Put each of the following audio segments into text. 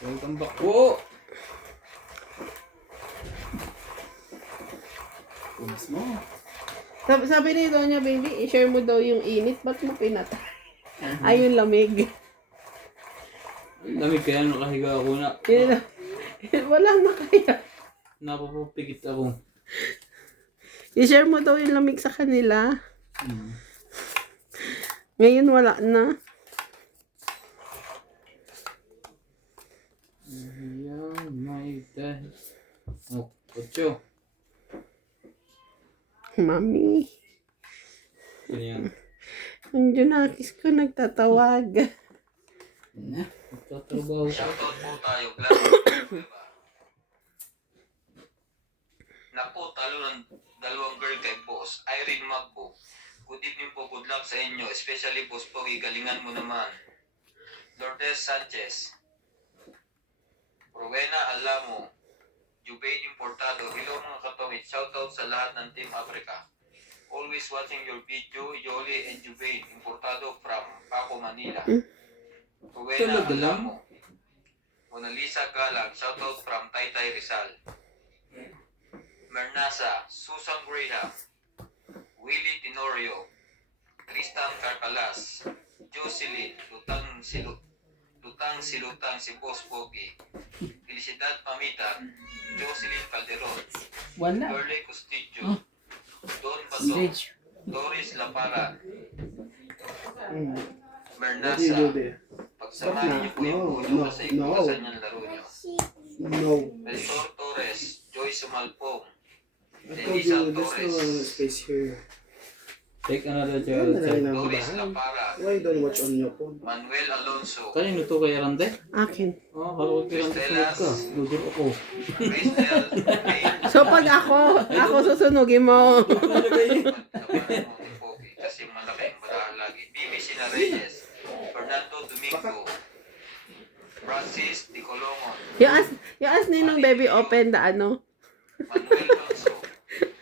Welcome back po. Pumas mo. Sabi ni Doña Baby, i-share mo daw yung init. Ba't mo pinatay? Ay, yung lamig. Lamig kaya nakahiga ako na. Wala na kaya. Napapapikit ako. I-share mo daw yung lamig sa kanila. Ngayon wala na. Ayan, my dad. Oh, Ocho. Mami. Ano yan? Ang Junakis ko nagtatawag. Magtatrabaho ka. Shoutout po tayo, Naku, talo ng dalawang girl kay Boss, Irene Magbo. Good evening po, good luck sa inyo, especially Boss Pogi, galingan mo naman. Lourdes Sanchez, Rowena Alamo, Jubain Importado, hello mga katawid, shoutout sa lahat ng Team Africa. Always watching your video, Yoli and Jubain Importado from Paco, Manila. Rowena Talaga lang? Alamo, Mona Lisa Galang, shoutout from Taytay Rizal. Mernasa, Susan Graham, Willie Tenorio, Tristan Carcalas, Jocelyn, Lutang si Boss Pogi, Felicidad Pamitan, Jocelyn Calderon, Burley Custidio, Don Bato, Doris Lapara, Mernasa, pagsamahin niyo po yung ulo kasi ikuwasan niyang laro niyo. No. Resor Torres, Joyce Sumalpong, I told you there's no space here. Take another Yan na lang child. ang Doris bahay. Lapara, Why you don't watch on your phone? Manuel Alonso, Kanino to kay Rande? Akin. Oh, kala ko kay Rande sunod ka. Ludur ako. Crystal May, So pag ako susunugin mo. kasi malaki ang barahan lagi. BBC na Reyes, Fernando Domingo, Francis Di Colongon, Yung as ninong baby open the ano. Manuel Alonso,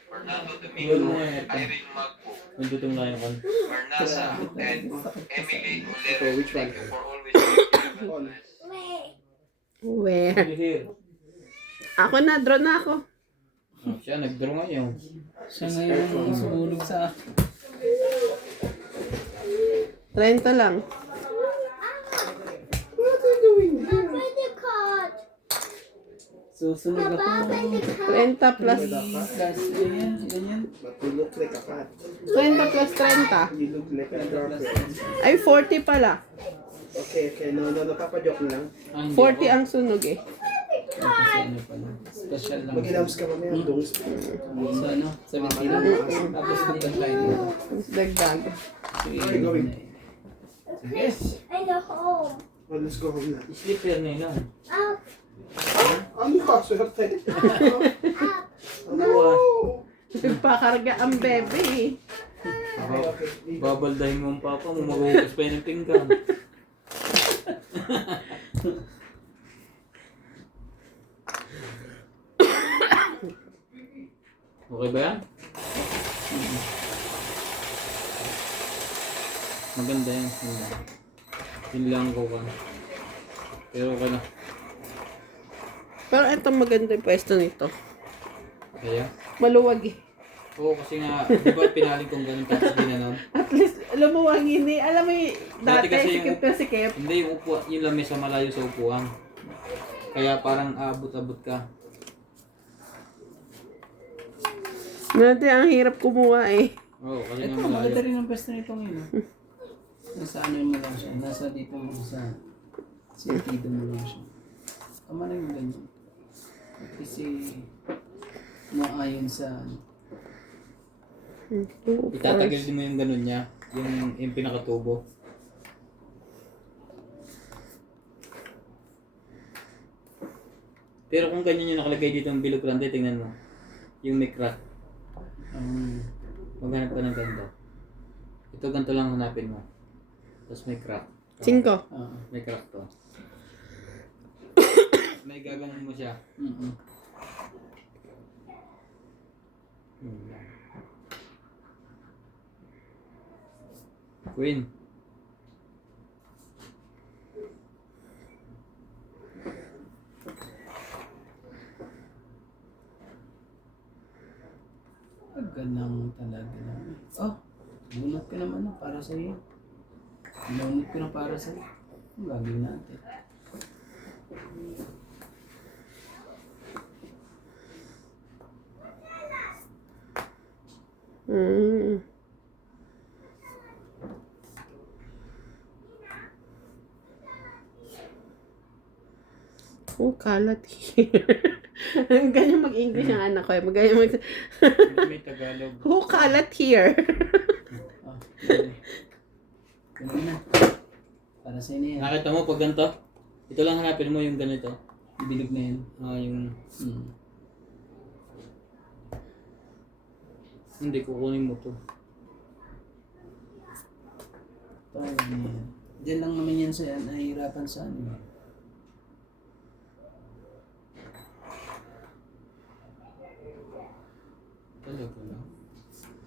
Fernando Domingo, Irene Magbo, Nandutong na yun kan. Mernasa, and Emily Okay, Olero. which one? Thank you for always watching. On. Where? Here. Ako na, draw na ako. Oh, siya nag-draw ngayon. Siya ngayon sumulog sa 30 lang. What are you doing here? susunod ako. 30 plus Plus, ganyan. But you look like a cat. 30 plus 30. You look like a dog. Ay, 40 pala. Okay. No. Papajoke na lang. Ah, hindi 40 ako. ang sunog eh. Kasi ano pala. Special lang. Mag-ilams ka mamaya. Dungs. So ano, 70 lang. Tapos nagka-try na. Mas dagdag. Sige, Where are you going? Sige. Well, let's go home na. Slipper na yun. Ano ka? Swerte. No! Nagpakarga ang bebe. Okay. Babaldahin mo ang papa mo. Maghugas pa yun ng pinggan. Okay ba yan? Maganda yan. Yun lang ko ka. Pero okay na. Pero ito maganda yung pwesto nito. Kaya? Maluwag eh. Oo, kasi nga, di ba pinaling kong ganun tapos ginanon? At least, lumuwangin eh. Alam mo yung Dati dati, kasi sikip na sikip. Hindi, yung upuan, yung lamesa malayo sa upuan. Kaya parang abot-abot ka. Dati ang hirap kumuha eh. Oo, kasi Ito, nga maganda malayo. rin ang pwesto nito ngayon. Nasa ano mo lang siya. Nasa dito mo sa sentido mo lang siya. Tama na yung ganyan. Kasi maayon sa Itatagal din mo yung ganun niya. Yung pinakatubo. Pero kung ganyan yung nakalagay dito ng bilog grande, tingnan mo. Yung may crack. Maghanap ka ng ganito. Ito ganito lang hanapin mo. Tapos may crack. 5. May crack to. May gaganon mo siya. Queen. ka ng talaga naman. Oh, bunot ka naman na para sa iyo. Bunot ko na para sa iyo. Ang gagawin natin. Mm. Oh, kalat here. Ganyan mag-English ang anak ko eh. Ganyan mag... May Tagalog. Oh, kalat here. Oh, ganun na. Para sa inyo yan. Nakita mo pag ganito? Ito lang hanapin mo yung ganito. Bilog na yan. Yung... Hmm. Hindi, kukunin mo to. Ito, yan. Diyan lang naman yan sa yan. Nahihirapan sa ano. Talaga lang.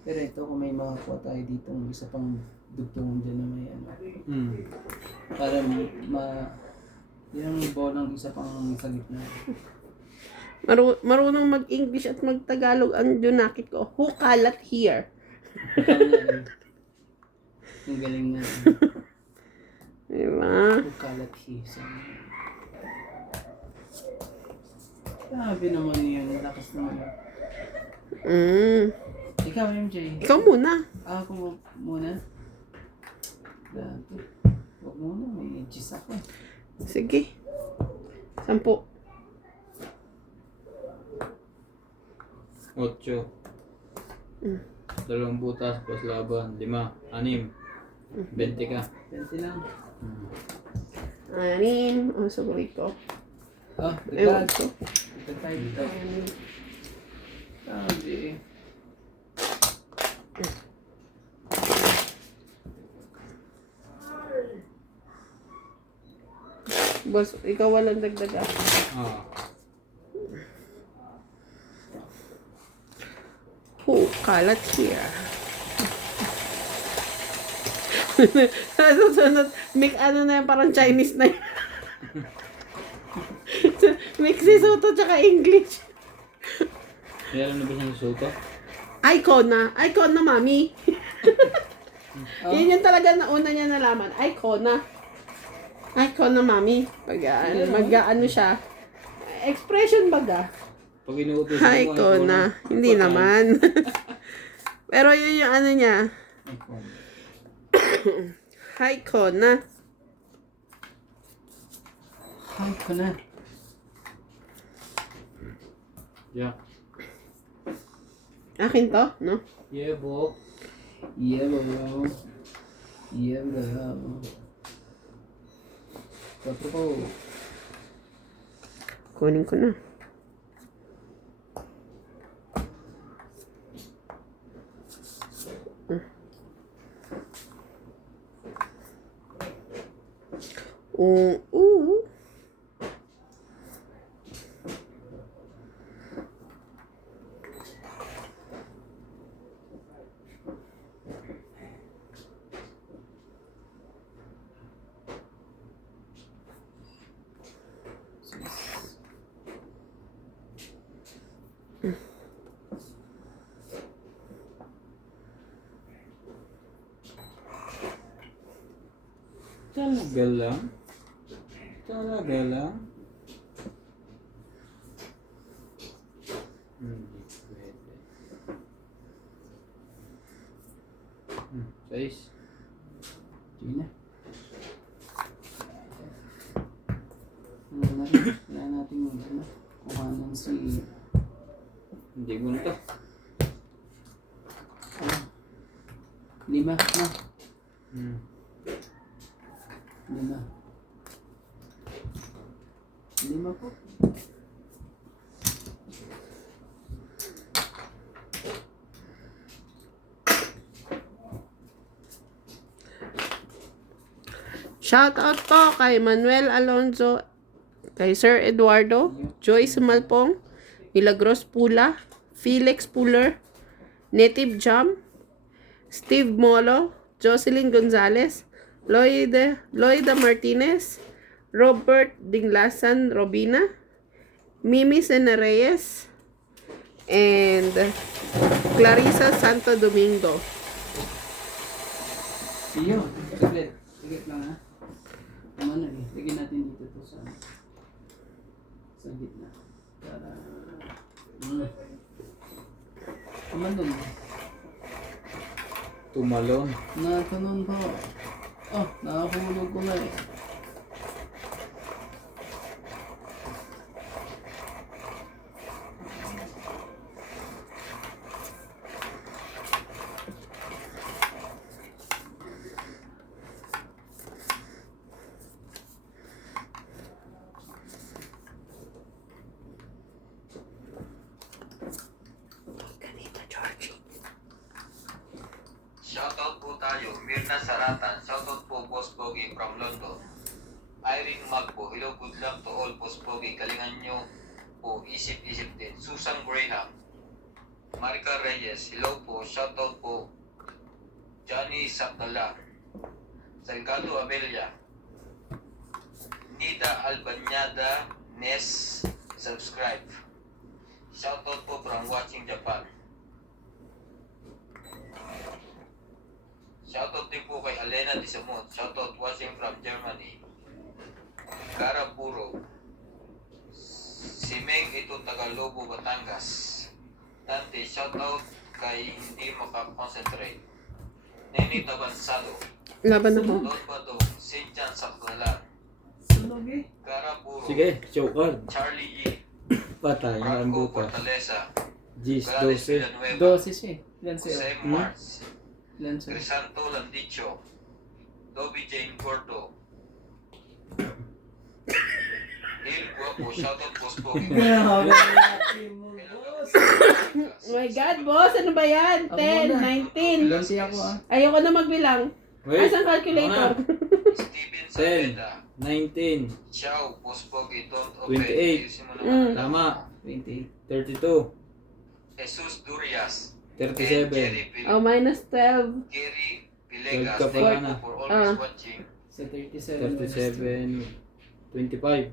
Pero ito, kung may makakuha tayo dito, isa pang dugtungan dyan na may ano. Para yan ang bolang isa pang sa gitna. Marunong mag-English at mag-Tagalog ang Junakit ko. Who kalat here? Ang galing na. Diba? Kalat hisa. Sabi naman yun, lakas naman. Ikaw, MJ. Ikaw muna. Ako muna. Dati. Huwag muna, may edges ako. Sige. 10. 8. 2 butas plus laban. 5. 6. 20 ka. 20 lang. 6. Ang sabi ko. Oh, Ewan dagdag. ko. Dagdag tayo dito. Sabi. Boss, ikaw walang dagdag ah. Who kalat here? Susunod, make ano na yan, parang Chinese na yan. Mix si Soto tsaka English. Meron na ba siyang suto? Icon na mami. Yan yung talaga na una niya nalaman. Icon na mami. Pag mag-ano siya. Expression baga. Pag inuutos mo, Icon na. Hindi naman. Pero yun yung ano niya. Icon na. Ay, ko na. Yeah. Akin to, no? Yeah, bo. Yeah, bro. Yeah, bro. Tapos ko. Kunin ko na. Ooh. Talaga lang? Talaga lang? Hindi pwede. 6. Sige na. Kailangan natin ano, kuhanan si... Hindi mo na to. 5 na. 5. 5 po. Shout out po kay Manuel Alonzo, kay Sir Eduardo, Joyce Malpong, Milagros Pula, Felix Puller, Native Jam, Steve Molo, Jocelyn Gonzalez, Loida Martinez, Robert Dinglasan Robina, Mimi Sena Reyes, and Clarissa Santo Domingo. Iyo, saglit. Saglit lang ha. Tama na eh. Lagyan natin dito to sa gitna. Para... Tama doon. Tumalon. Nakanon po. Oh, nakahulog ko na eh. Shoutout po tayo, Mirna Saratan. Shoutout po, Boss Pogi from London. Irene Magpo, hello, good luck to all, Boss Pogi. Galingan nyo po, isip-isip din. Susan Graham. Marica Reyes, hello po, shoutout po. Johnny Sakdala. Salgado Amelia. Nida Albanyada Nes, subscribe. Shoutout po from watching Japan. Shoutout din po kay Alena Disamot. Shoutout watching from Germany. Cara Puro. Simeng ito Tagalobo, Batangas. Dante, shoutout kay hindi makakonsentrate. Neni Tabansado. Laban na po. Don Badong. Sinjan Sakdalan. Sunog eh. Cara Puro. Sige, choker. Charlie E. Patay na ang Franco buka. Fortaleza. Gis, Gladys 12. Villanueva. 12 siya eh. Ilan sa'yo? Jose Mars. Ilan sa'yo? Crisanto Landicho. Dobby Jane Gordo. Neil Guapo. Shoutout Boss Pogi. Grabe natin mo, boss. Oh my God, boss! Ano ba yan? Ako 10, muna. 19. Lansi ako ah. Ayoko na magbilang. Wait. Asan calculator? Steven 10, Saavedra. 19, Ciao, Boss Pogi. Don't 28. open. Ayusin mo naman. tama, 28. 32, Jesus Durias. 37. Oh, minus 12. Gary Villegas. Wag ka Thank pala you na. for always Ah. watching. Sa 37. 37, 25.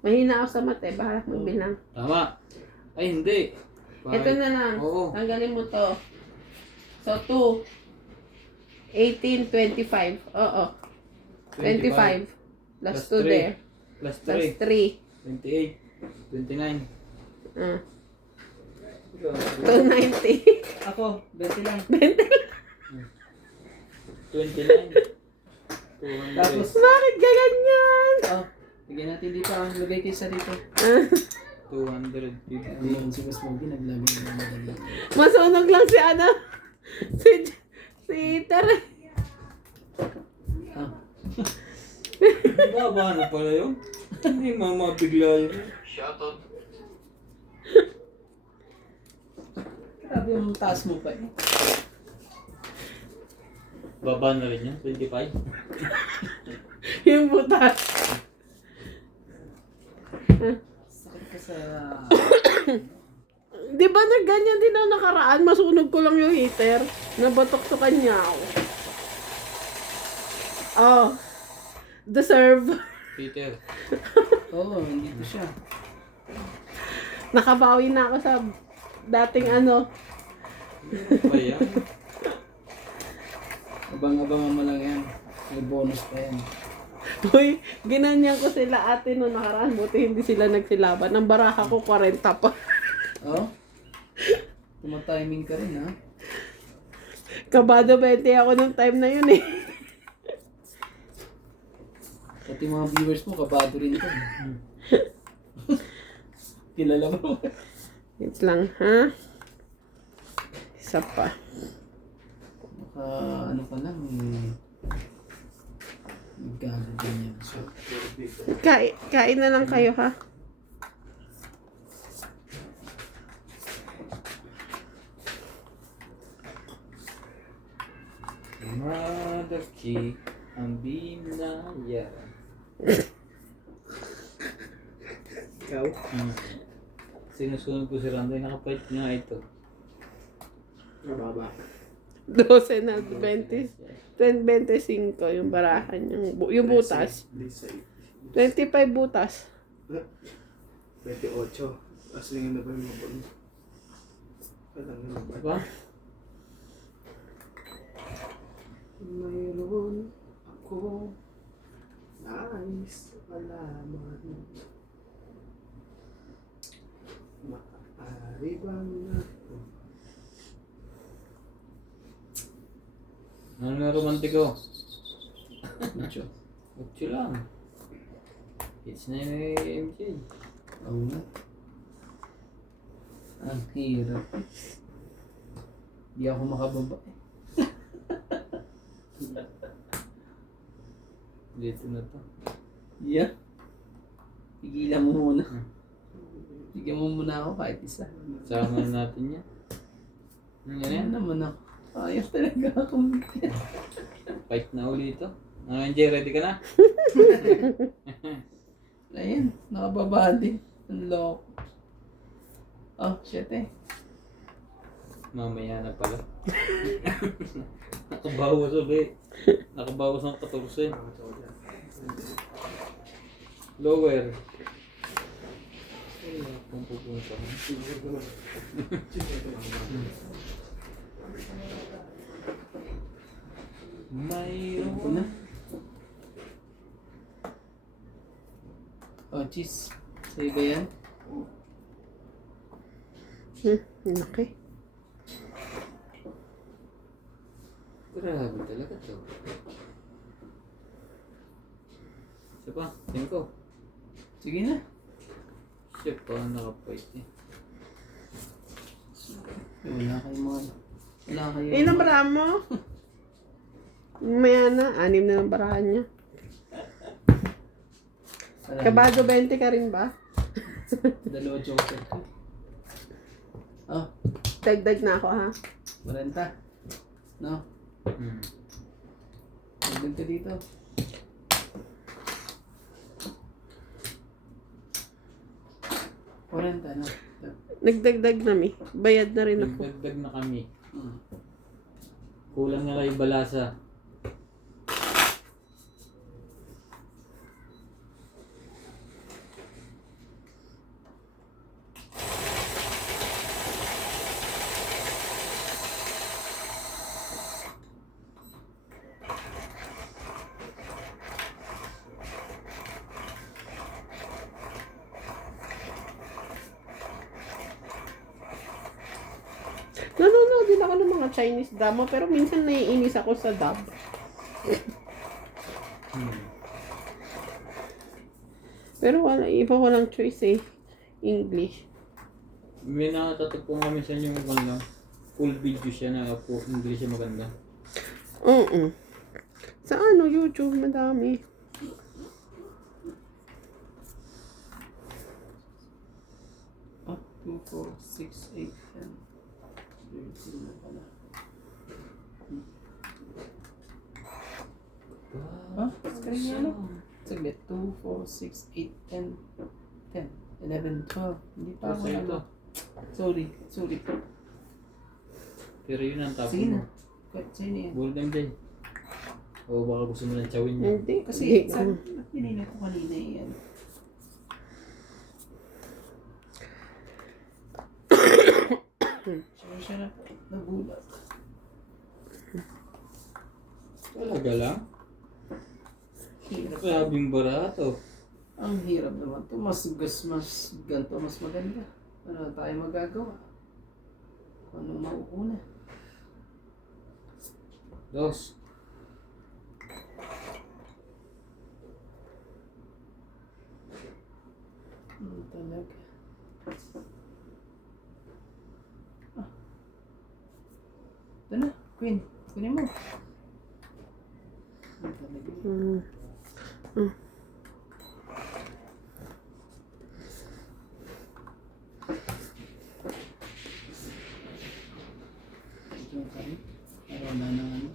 Mahina ako sa mate. Bahala magbilang. Tama. Ay, hindi. Ito na lang. Oo. Tanggalin mo to. So, 2. 18, 25. Oo. 25. Plus 2 3. there. Plus Plus 3. 3. 28. 29. 290. Ako, 20 lang. 29. 200. Tapos, Bakit ganyan? oh, bigyan natin dito ah. Lagay kayo sa dito. 250. Ayun, si Boss Mogi naglagay ng madali. Masunog lang si ano. Si Ter. Ah, Baba na pala yun. Hindi mamabigla yun. Shoutout. grabe yung taas mo pa eh. Baba na rin yan. 25. Yung butas. Sakit ka sa... Di ba nagganyan din ako nakaraan? Masunog ko lang yung heater. Nabatok-tokan niya ako. Oh. Deserve. Peter. Oo, nandito siya. Nakabawi na ako sa dating ano. Pa yan. Abang-abangan mo lang yan. May bonus pa yan. Uy, ginanyan ko sila ate no nakaraan. Buti hindi sila nagsilaban. Ang baraha ko 40 pa. Oh? Tumatiming ka rin ha? Kabado 20 ako nung time na yun eh. Pati mga viewers mo, kabado rin ka. Kilala mo. Wait lang, ha? Isa pa. Baka ano pa lang eh. Nagkagagan yan. So, Kain na lang kayo, ha? Madaki ang binayaran. Ikaw? Sinusunod ko si Randay. Nakapait niya ito. Mababa. 12 na 20. 10-25 yung barahan. Yung butas. 25 butas. 28. Asingin na ba yung mga balo? Kailangan na ba? Diba? Mayroon ako nais malaman. Maaari bang ako? Ano na romantiko? Medyo. Utyo lang. Hits na yung MJ. Oo nga. Ang hirap. Di ako makababa eh. Dito na to. Yeah. Pigilan mo muna. Bigyan mo muna ako kahit isa. Sama na natin yan. Ano yan yan? Ayan naman ako. Ayaw talaga ako. Fight na uli ito. Ano MJ, ready ka na? Ayan, nakababa din. Ang loko. Oh, shit eh. Mamaya na pala. Nakabawas ulit. Nakabawas ng 14. Lower. Kung pupunta mo. Ito na. Mayroon. Oh, cheese. Sa'yo ba yan? Laki. Grabe talaga to. Isa pa, 5. Sige na. Siya pa, nakapoint eh. Wala kayong mga... Wala kayong... Ilang barahan mo? Maya na, 6 na lang barahan niya. Wala. Kabado 20 ka rin ba? Dalawa joker ko. Oh, Dagdag na ako ha. 40. No? Hmm. Dagdag ka dito. Quarenta na. Nagdagdag na mi. Bayad na rin ako. Nagdagdag na kami. Hmm. Kulang na lang yung balasa. Nanonood din ako ng mga Chinese drama pero minsan naiinis ako sa dub. Pero wala, iba walang choice eh. English. May nakatatagpong kami sa inyo kung full video siya na full English siya maganda. Oo. Sa ano, YouTube, madami. Oh, 2, 4, 6, 8, 10. 13 na pala. Ah, screen niya ano? Saglit. 2, 4, 6, 8, 10, 10, 11, 12. Hindi pa ako Kasi ito. ano. Sorry. Pero yun ang tapon Sige mo. na. Kahit sa'yo na yan. Bulog lang dyan. O baka gusto mo ng chawin niya. Hindi. Kasi Hindi. sabi, pinili ko kanina yan. Siya na nagulat. Talaga lang? Hirap. Grabing barato. Ang hirap naman to. Mas ganito, mas maganda. Ano tayo magagawa? Ano mauuna? Dos. Talaga. Ah. Ito na, Queen. Kunin mo. Talaga. Ito yung kami. Pero wala na ano.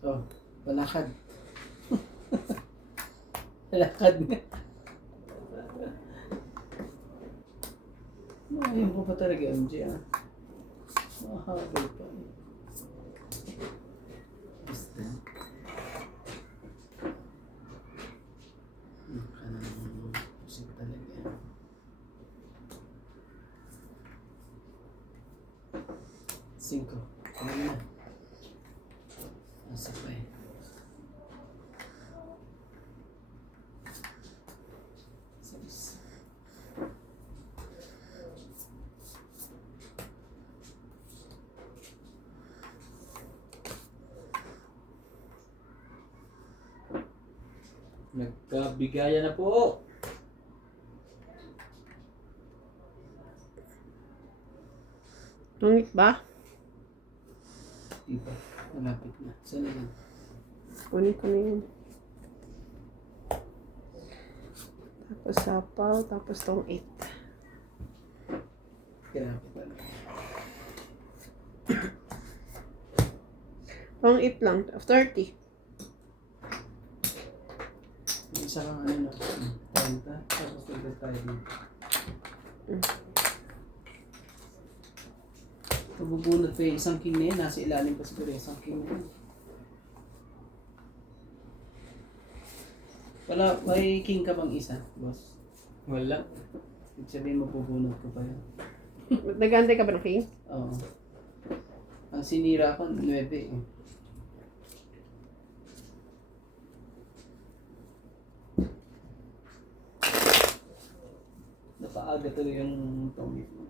Oh, balakad. Balakad nga. Ayaw ko pa talaga, MJ, ah. Mahabay pa. Basta. 5. Ano na? Nasa pa eh. Sabis. Nagkabigayan na po. Tungit ba? Diba? Malapit na. Saan na yan? Kunin ko na yun. Tapos sapaw, tapos tong 8. Grabe pala. Tong 8 lang, 30. May isa kang ano na. 30. Tapos nagdag tayo dito. Pabubunot pa yung isang king na yan. Nasa ilalim pa siguro yung isang king na yan. Wala, may king ka bang isa, boss? Wala. Ibig sabihin mapubunot ko pa yan. Nagante ka ba ng king? Oo. Ang sinira ko, 9 eh. Napaaga tuloy yung tumit mo.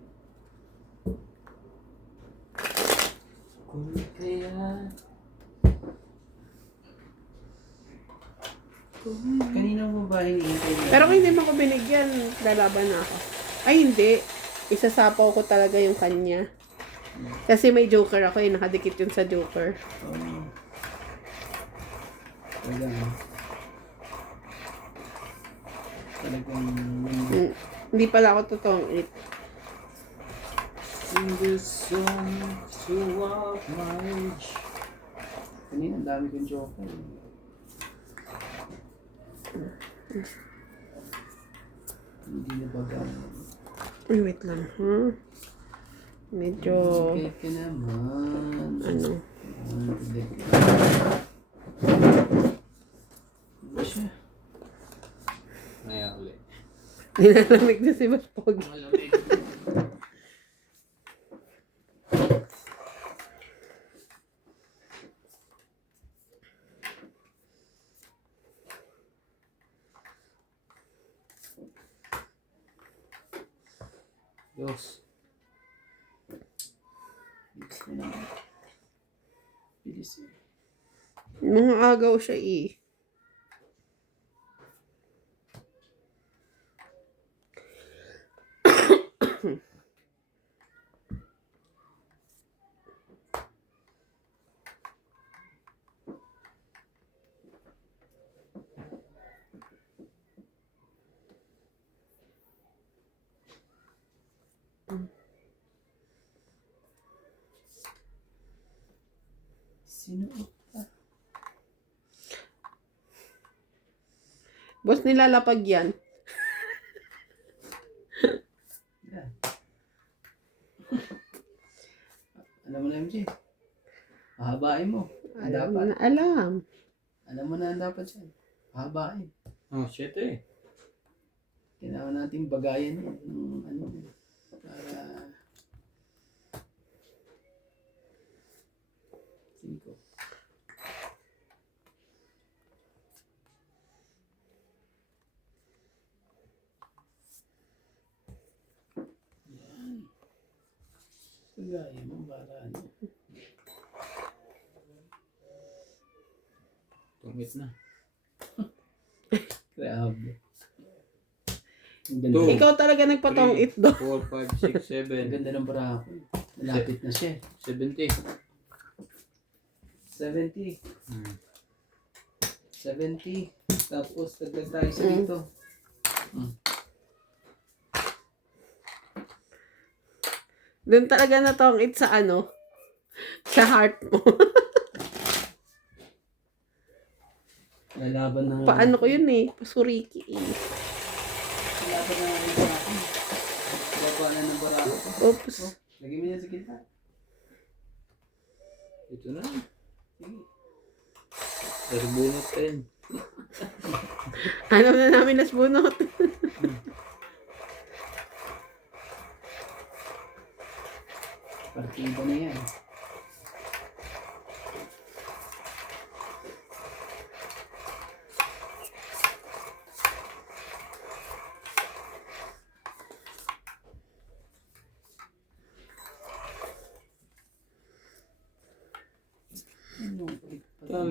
Kung kaya... Kanina mo ba hinihintay mo? Pero kung hindi mo ko binigyan, lalaban na ako. Ay, hindi. Isasapaw ko talaga yung kanya. Kasi may joker ako eh. Nakadikit yun sa joker. Oo. Talagang... Talagang... Hindi pala ako totoong 8. In the sun, so of my age. Kanina, ang dami kong joker. Hindi na baga. Ay, wait lang. Medyo... Okay ka naman. Ano? Ano siya? Maya ulit. Nilalamig na si Baspog. Malamig. Diyos. Bilis ko na. Bilis eh. Mga agaw siya eh. Sino ka? Boss, nilalapag yan. Yan. Alam mo na MJ. Pahabain mo. Ang Alam mo dapat. na, alam. Alam mo na ang dapat yan. Pahabain. Oh, shit eh. Kailangan natin bagayan yun. Yung ano yun. Para... 5. Yan. Bagayan mo para ano. Tungit na. Grabe. Ang Two. ganda. Ikaw talaga nagpatong 8 do. 4, 5, 6, Ang 7. ganda ng barako. Malapit na siya. 70. 70. Hmm. 70. Tapos dagdag tayo sa dito. Doon talaga na tong 8 sa ano? Sa heart mo. Lalaban na. Paano ko yun eh? Pasuriki eh. Lalaban na ng barako. Labanan ng barako. Oops. Lagyan mo yan sa gitna. Ito na. Sige. Pero bunot 10. Alam na namin nas bunot. Partido na yan.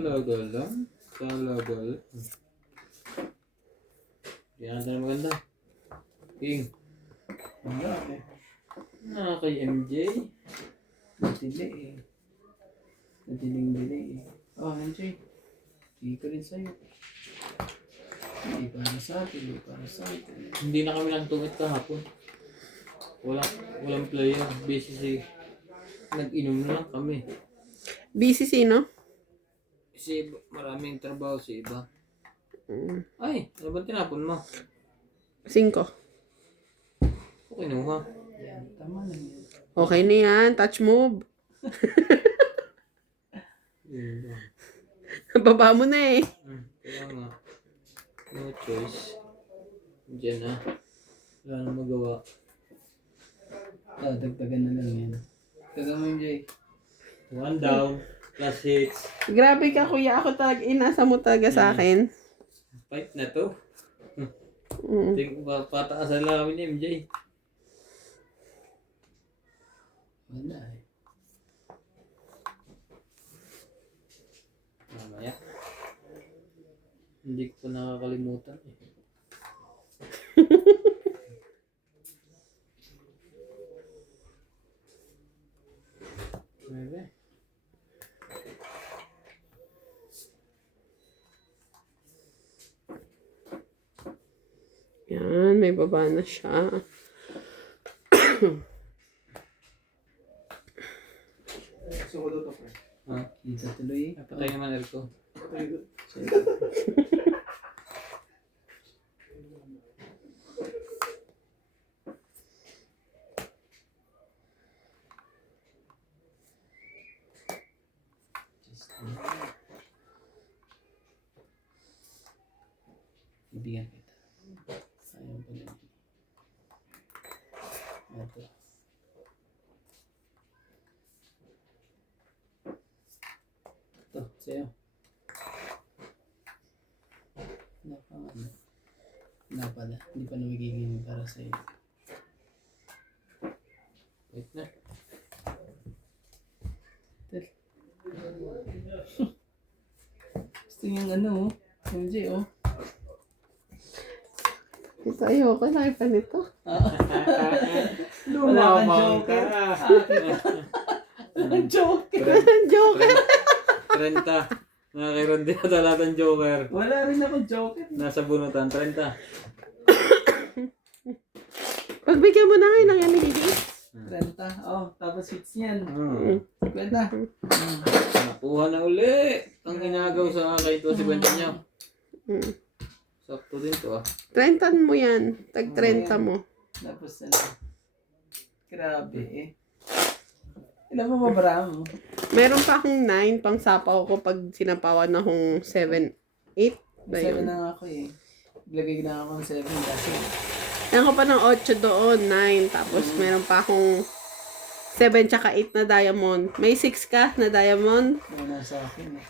Talaga lang. Talaga lang. Yan natin na maganda. King. Wala eh. Kay MJ. Natili eh. Natiling-dili eh. Oh, MJ. Hindi ko rin sa'yo. Hindi para sa akin, hindi para sa akin. Hindi na kami nagtungit kahapon. Walang player. Busy si... Nag-inom na lang kami. Busy sino? Si iba, maraming trabaho si iba. Mm. Ay, ano ba tinapon mo? 5. O kinuha. Yan, tama na yan. Okay na yan. Touch move. Yun lang. Baba mo na eh. Kaya nga. No choice. Diyan na. Wala nang magawa. Dagdagan na lang yan. Taga mo MJ. 1 down. Plus hits. Grabe ka kuya. Ako talaga, inasa mo talaga sa akin. Fight na to. Mm. Tingin ko pataas na lang ni MJ. Wala eh. Mamaya. Hindi ko pa nakakalimutan eh. Bebe. Yan, may baba na siya. So, ko to, pre. Ha? Dito tuloy eh. Patay naman Erko. Bibigyan kita. Sayang pa lang. Ito. Ito, sa'yo. Ano? Wala pala. Hindi pa na magiging para sa'yo. Wait na. Gusto niyang ano oh. MJ oh. Ito, ayoko. Laki pa nito. Wala kang joker. Walang joker. Joker. 30. Nakakairon din ata lahat ng joker. Wala rin ako joker. Nasa bunutan. 30. Pagbigyan mo na kayo lang yan nagiging. 30. Oh, tapos hits niyan. 50. Nakuha na uli. Ang inagaw sa akin ito si Benta niya. Mm. Sakto din to ah. 30 mo yan. Tag 30 mo. Tapos ano. Grabe eh. Ilan mo mabara mo? Meron pa akong 9 pang sapaw ko pag sinapawan akong 7, 8. Ba 7 yun? na nga ako eh. Lagay na ako ng 7 kasi. Meron ko pa ng 8 doon, 9. Tapos meron pa akong 7 tsaka 8 na diamond. May 6 ka na diamond. May nasa akin eh.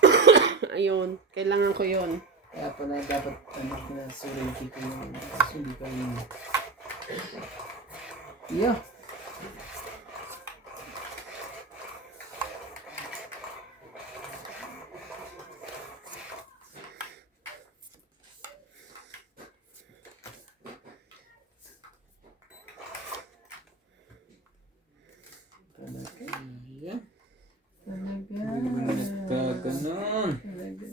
Ayun, kailangan ko yun. Kaya pala dapat ano na surrender ko yung hindi pa yun. Yeah. Talaga. Ayan. Talaga. Nagkaganon. Talaga.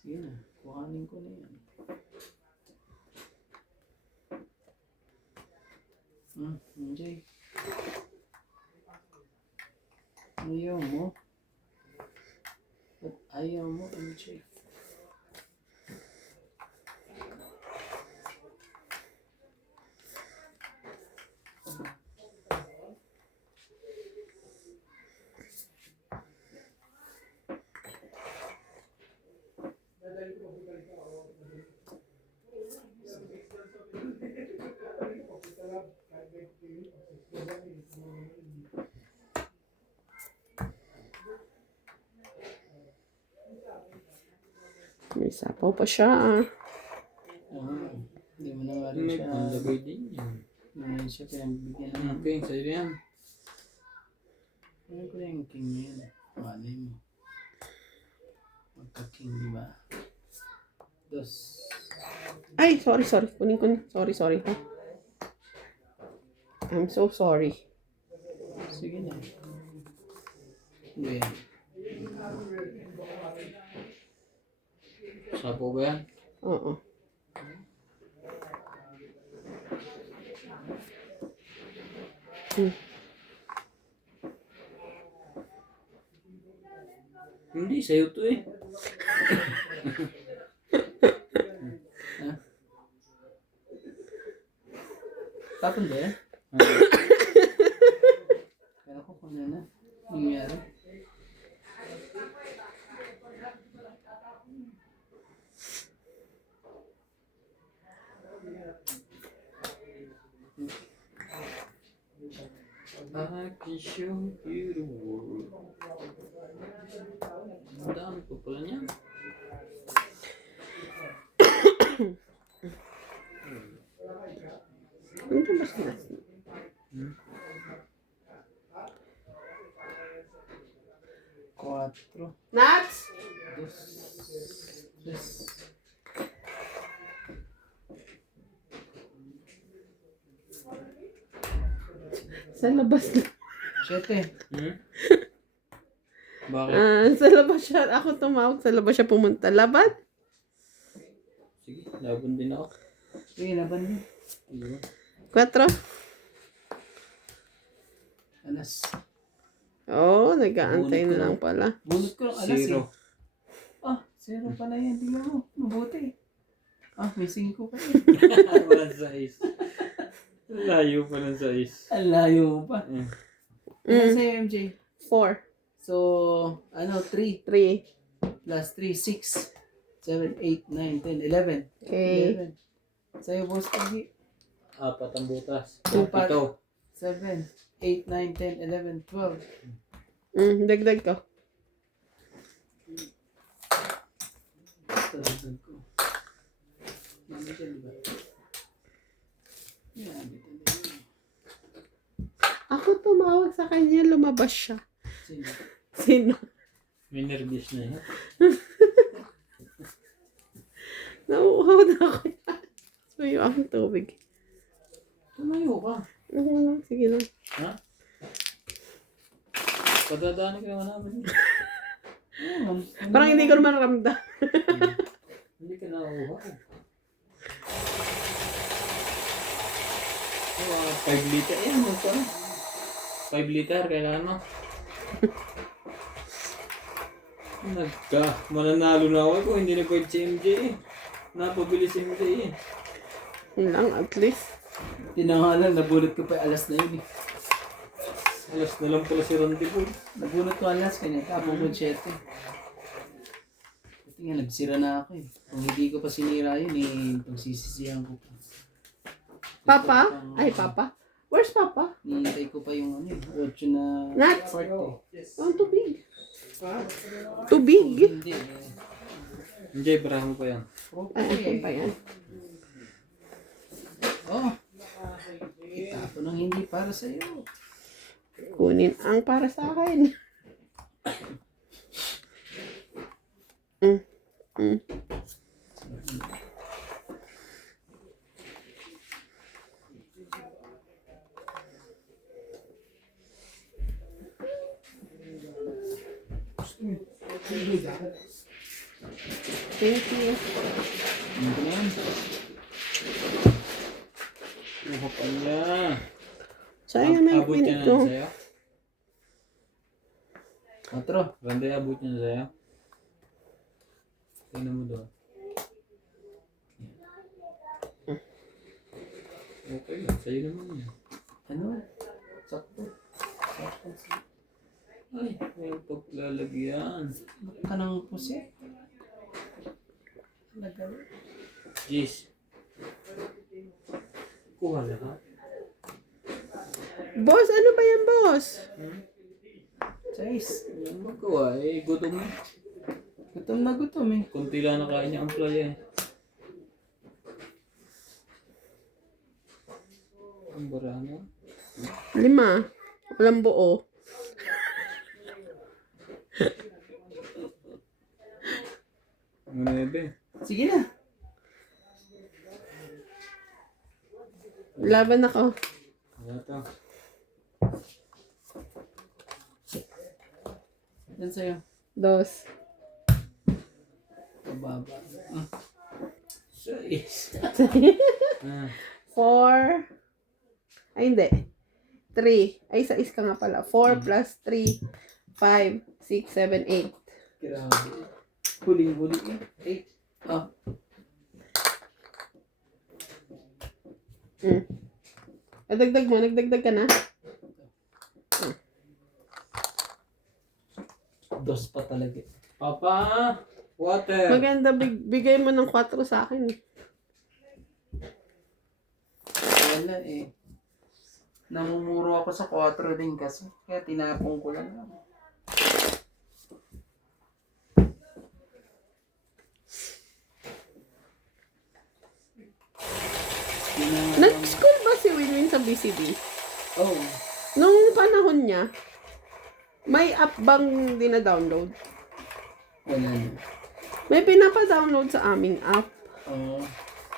Sige na, kuhanin ko na yan. MJ. Ayaw mo? Ba't ayaw mo, MJ? May sapaw pa siya ah. Hindi mo na nga rin May siya. panlagay din yan. Hindi mo na siya pinagbigyan. Okay, sa'yo yan. yung king mo yan. Malay mo. Magka-king, di ba? Dos. Ay, sorry. Kunin ko na. Sorry. Ha? I'm so sorry. Sige na. Hindi yan. Sapo ba yan? Oo. Hindi, sa'yo to eh. Ha? Tapon ba yan? Kaya ko kung ano na. Nangyari. I can show you the world. Ang dami pa pala niya. Ano ba sila? Cuatro. Nats! Dos. Tres. Sa labas na. Siyete. Hmm? Bakit? Sa labas siya. Ako tumawag. Sa labas siya pumunta. Laban? Sige, laban din ako. Sige, laban mo. Iya. 4. Alas. Oo, nag-aantay Bunot ko na lang pala. Bunot ko lang alas Zero. eh. Ah, zero pala yan. Tingnan mo. Mabuti. Ah, may 5 pa yan. Walang sais. Layo pa ng sais. Ang layo mo pa. Eh. Ano sa'yo, MJ? 4. So, 3 3. plus 3, 6, 7, 8, 9, 10, 11. Okay. 11. Sa'yo, boss, Pagi. 4 ang butas. Apat. 7. 7, 8, 9, 10, 11, 12. Dagdag ko. Tawagin ko. Nandito dyan, di ba? Yan, dito na yun. Ako tumawag sa kanya, lumabas siya. Sino? Sino? May nervous na yan. Nauuhaw na ako yan. Suyo ang tubig. Tumayo ka. Sige lang. Ha? Padadaanin ka naman namin. Parang hindi ko naman ramdam. Hindi ka nauuhaw. 5 liter. Ayan, magka. 5 liter, kailangan mo. Mananalo na ako kung hindi nag-guide si MJ eh. Napabili si MJ eh. Yun lang, at least. Tinangalan, nabulot ko pa yung alas na yun eh. Alas na lang pala si Randy Boy. Nabulot ko alas, kanya tapos ko 7. Ito nga, nagsira na ako eh. Kung hindi ko pa sinira yun eh, pagsisisihan ko pa. Papa? Ay, Papa? Where's Papa? Nihintay ko pa yung ano eh, 8 na Nat? part eh. Oh, too big. Too big? Hindi eh. MJ, barahan mo pa yan. Ay, akin pa yan. Oh, itapon ang hindi para sa'yo. Kunin ang para sa akin. Thank you. Ano ko na yan? Uha pa niya. Sayang na yung Abot niya na pinto. sa'yo? 4. Randy, abot niya na sa'yo? Tingnan mo doon. Okay lang, sa'yo naman yan. Ano? Sakto. Sakto. Ay, may paglalagyan. Bakit ka nang pusi? Nagano? Jeez. Kuha na ka? Boss, ano ba yan, boss? Size. Ano magawa eh, gutom na. Gutom na gutom eh. Kunti lang nakain niya ang playa eh. Ang barahan mo. 5. Walang buo. Ang 9. Sige na. Laban ako. Wala to. Yan sa'yo. 2. Pababa. Ah. 6. Ah. 4. Ay, hindi. 3. Ay, 6 ka nga pala. 4 plus 3. 5, 6, 7, 8. Grabe. Huling-huli eh. 8. Ah. Nagdagdag mo. Nagdagdag ka na. 2 pa talaga. Papa! Water! Maganda. Bigay mo ng 4 sa akin. Wala eh. Namumuro ako sa 4 din kasi. Kaya tinapong ko lang. Nag-school ba si Winwin sa BCD? Oh. Nung panahon niya, may app bang dina-download? Wala na. May pinapa-download sa aming app. Oh.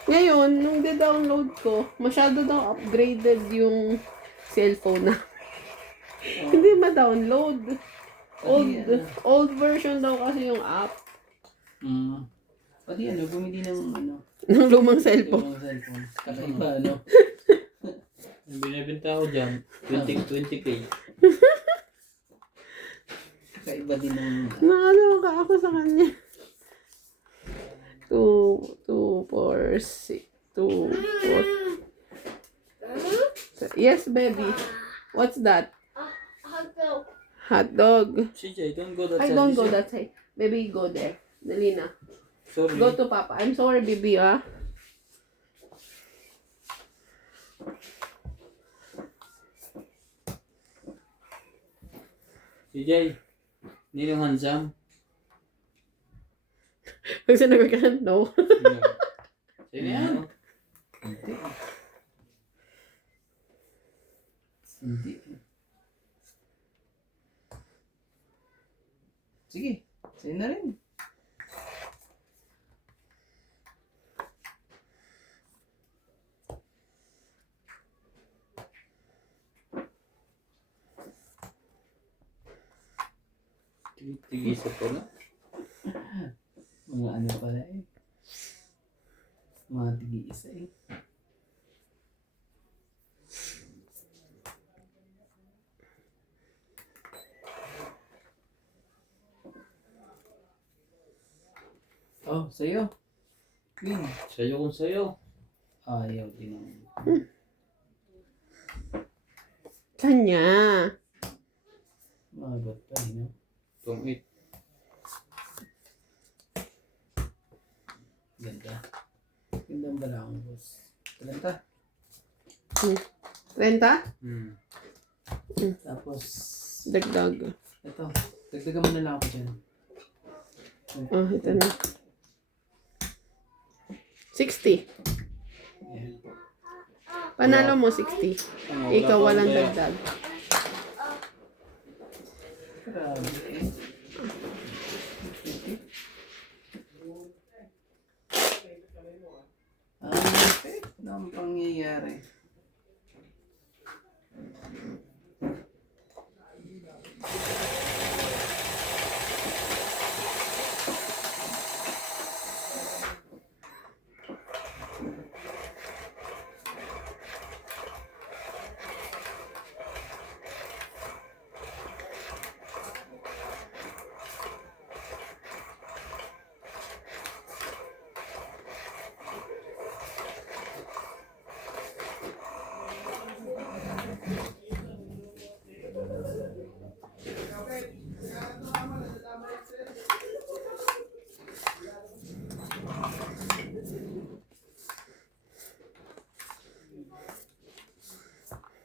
Ngayon, nung de-download ko, masyado daw upgraded yung cellphone na. Hindi ma-download. Old version daw kasi yung app Pati ano, bumili ng ano. ng lumang cellphone. Yung cellphone. Kakaiba ano. Ang binibenta ko dyan, 20K. Kakaiba din ng... Nakaloka ako sa kanya. 2, 4, 6, 2, 4. Yes, baby. What's that? Hot dog. CJ, don't go that I side. don't go that side. Baby, go there. Dali na. Sorry. Go to Papa. I'm sorry, baby, ah. CJ, ninong handsome. Pag sinagot ka, no. Sino yan? Hindi. Hindi. Sige. Sa'yo na rin. Tigisa pala. Mga ano pala eh. Mga tigi-isa eh. Oh, sa'yo. Queen. Sayo kung sayo. Ayaw din ang... Kanya. Magot pa eh, no? Tong 8. Ganda. Ganda ang bala akong boss. Talenta. 30? Tapos... Dagdag. Ito. Dagdagan mo na lang ako dyan. Oh, ito na. 60. Yan. Panalo mo 60. Ikaw walang dagdag. Grabe eh. Ano ang pangyayari?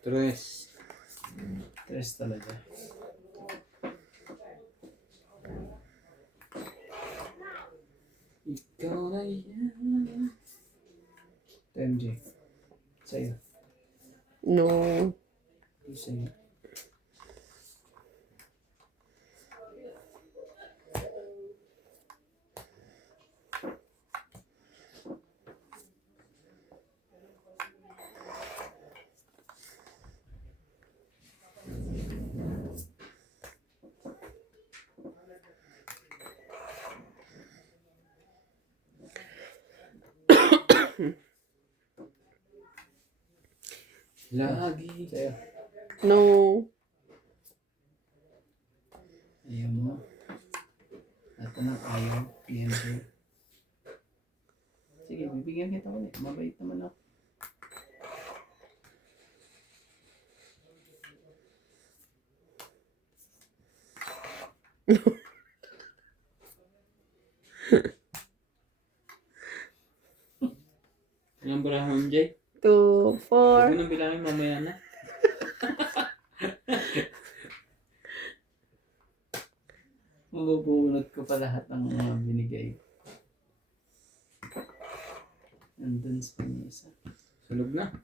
Tres. Tres talaga. Ikaw na yan. MJ. Sa'yo. No. Sa'yo. Lagi. Sa'yo. No. Ayaw mo. Ito na, ayaw. PMJ. Sige, bibigyan kita ulit. Mabait naman ako. Ilang baraha, Ma'am Jay? 2, Huwag 4. mo nang bilangin mamaya na. Mabubunot ko pa lahat ng mga binigay ko. Nandun sa kanya isa. Sulog na.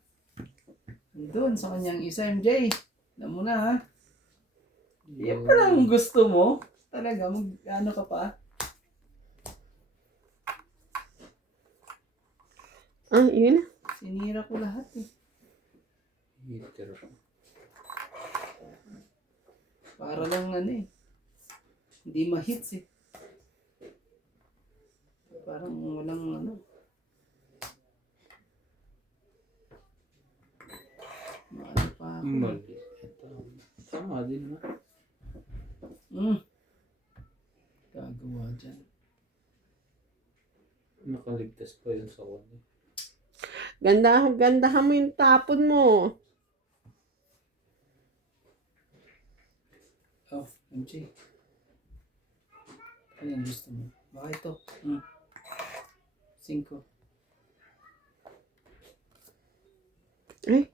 Nandun sa kanyang isa, MJ. Alam mo na, ha? Yan pa lang gusto mo. Talaga, ano ka pa? Ah, yun na. Sinira ko lahat eh. Heater. Para lang ano eh. Hindi ma-hits eh. Parang walang ano. Maano pa ako. Mali. Ito. Tama din na. Gagawa dyan. Nakaligtas pa yun sa kanya. Gandahan mo yung tapon mo. Oh, MJ. Ano yung gusto mo? Baka ito. 5. Ay,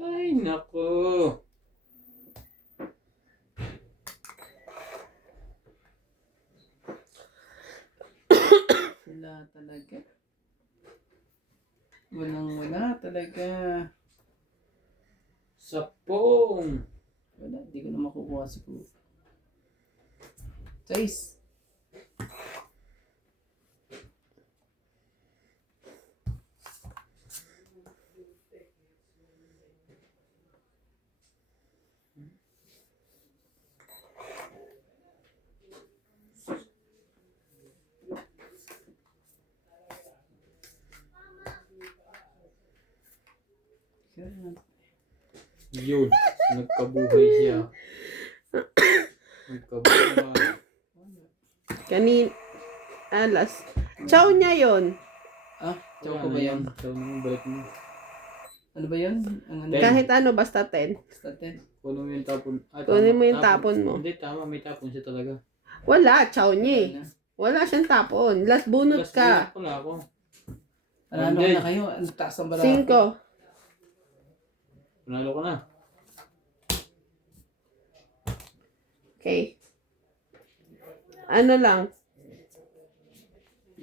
Ay, nako. Wala talaga. Wala talaga. Sapong. Wala, hindi ko na makukuha siguro. 6. Yun. Nagkabuhay siya. Nagkabuhay. alas. Chow niya yon. Chow ko ba yan? Chow naman, balik mo. Ano ba yan? Ang ano? Kahit ano, basta 10. Basta 10. Kunin mo yung tapon. Kunin mo yung tapon mo. Hindi, tama. May tapon siya talaga. Wala, chow niya eh. Ano? Wala siyang tapon. Last bunot Last ka. bunot pala ako. Ano MJ. na kayo? Ang taas ang bala. 5. Panalo ko na. Okay. Ano lang?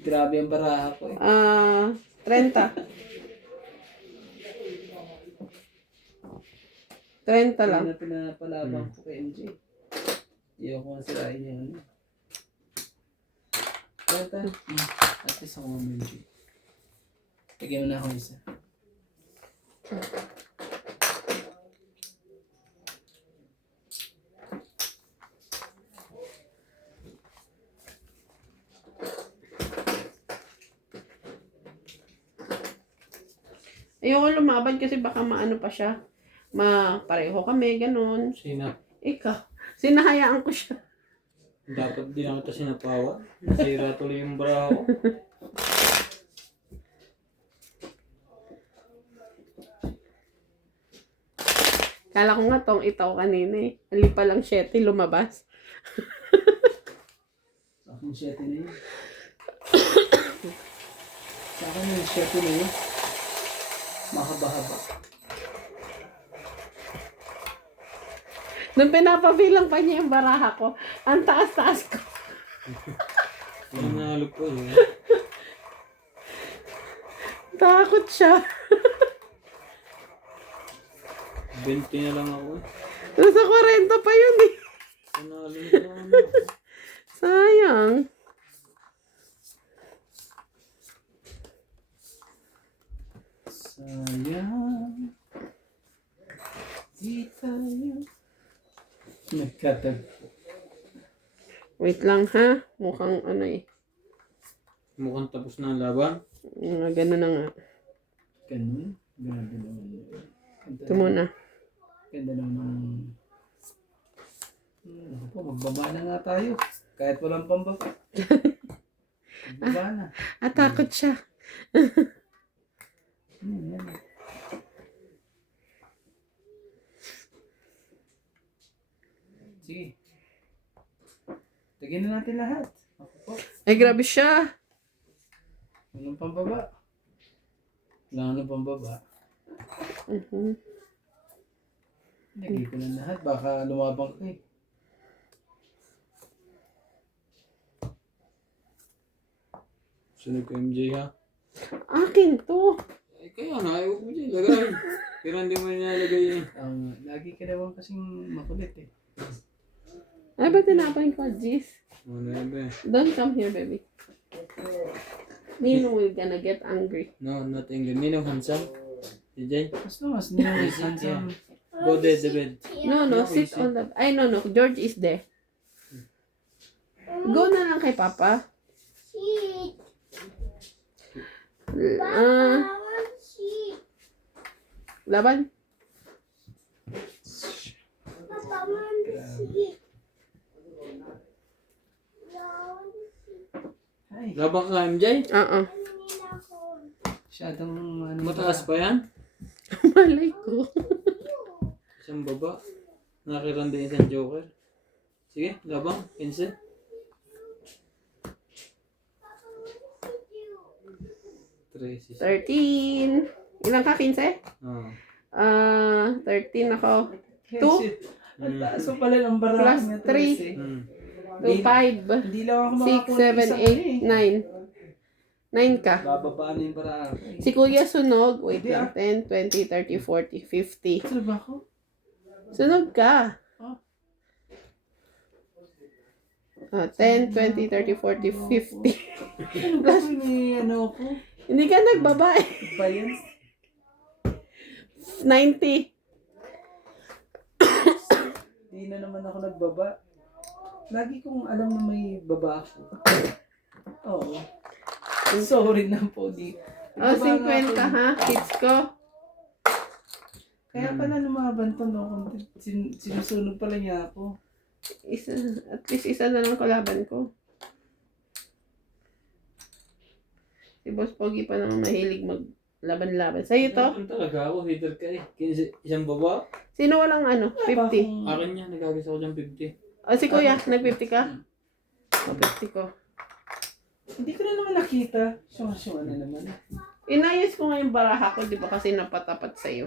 Grabe ang baraha ko eh. 30. 30 lang. Ano na pinapalabang ko kay MJ. Iyon ko masirain yun. Kaya at least ako ng MJ. Lagyan mo na ako isa. Ayoko lumaban kasi baka maano pa siya. Pareho kami, ganun. Sina. Ikaw. Sinahayaan ko siya. Dapat din ako ito sinapawa. Nasira tuloy yung bra ko. Kala ko nga tong itaw kanina eh. Ali pa lang 7 lumabas. Aking 7 na yun. Sa akin yung 7 na yun. Mahaba-haba. Nung pinapabilang pa niya yung baraha ko, ang taas-taas ko. Yung nalo ko eh. Takot siya. 20 na lang ako eh. Nasa 40 pa yun eh. Panalo na naman ako. Sayang. Sayang. Di tayo. Nagkatagpo. Wait lang ha. Mukhang ano eh. Mukhang tapos na ang laban. Ganun na nga. Ganun. Grabe naman yun. Ganda, Ito muna. ganda naman ng... Ako po, magbaba na nga tayo. Kahit walang pambaba. Magbaba na. Takot siya. Yan. Sige. Lagyan na natin lahat. Ako po. Ay, grabe siya. Walang pambaba. Wala na pambaba. Mhm. Lagay ko na lahat. Baka lumabang ka eh. Sunod ko MJ ha. Akin to. Ay, kaya nga, ayaw ko dyan, lagay. Pero hindi mo nilalagay eh. Lagi ka naman kasing makulit eh. Ay, ba't tinapay ko, Jis? Ano yun ba? Don't come here, baby. Nino will gonna get angry. No, not English. Ninong handsome? DJ? Mas nilawisan sa... Go there, the bed. No, Yeah, sit we on the... Ay, no. George is there. Go na lang kay Papa. Laban? Ay, Labang ka MJ? Oo. masyadong ano... Mataas pa yan? Malay ko. Isang baba. Nakiranda isang joker. Sige, labang. 15. 13. 13. Ilang ka, 15? Oo. 13 ako. Yes, Two? shit. Ang taas mo pala ng barahan Plus na three. Tracy. 2, 5, Hindi lang ako 6, makapunta 7, 8, 9. 9 ka. Bababa na yung barahan. Si Kuya Sunog, wait lang, 10, 20, 30, 40, 50. Saan ba ako? Sunog ka. Oh. 10, 20, 30, 40, 50. Ano ba ito? May ano ako? Hindi ka nagbaba eh. Ba yan? 90. Hindi na naman ako nagbaba. Lagi kong alam na may baba ako. Oo. Sorry na po. Oh, 50 ha, kids ko. Kaya pala lumaban to, no? Sinusunog pala niya ako. At least isa na lang kalaban ko. Si Boss Pogi pa naman mahilig maglaban-laban. Sa'yo to? Ano talaga ako? Hitter ka eh. 15, isang baba. Sino walang ano? 50. Akin niya, nagagis ako dyan 50. O si Kuya, nag-50 ka? O 50 ko. Hindi ko na naman nakita. Syunga na naman. Inayos ko nga yung baraha ko, di ba? Kasi napatapat sa'yo.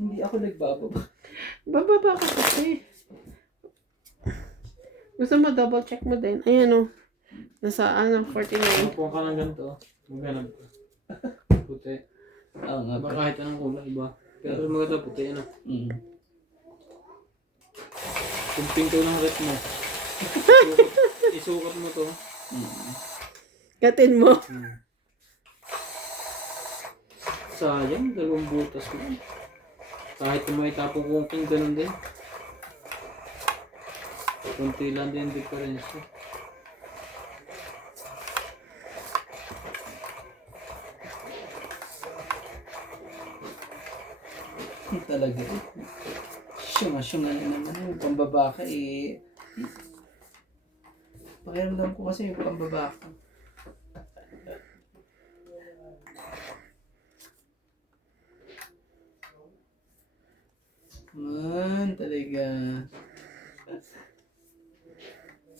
Hindi ako nagbababa. Bababa ka kasi. Gusto mo double check mo din. Ayan o. Nasa 49. Kuha ka ng ganito. Maghanap ka. Puti. Oo nga Iba kahit anong kulay, iba. Pero maganda puti, ano. Kung pinto ng ret mo. Isukat mo to. Katin mo. Sayang, 2 butas mo. Kahit kung may tapong kungking, ganun din. Kunti lang din difference. Talaga. Syunga na naman. Yung pambaba ka eh. Pakiramdam ko kasi yung pambaba ka. Man, talaga.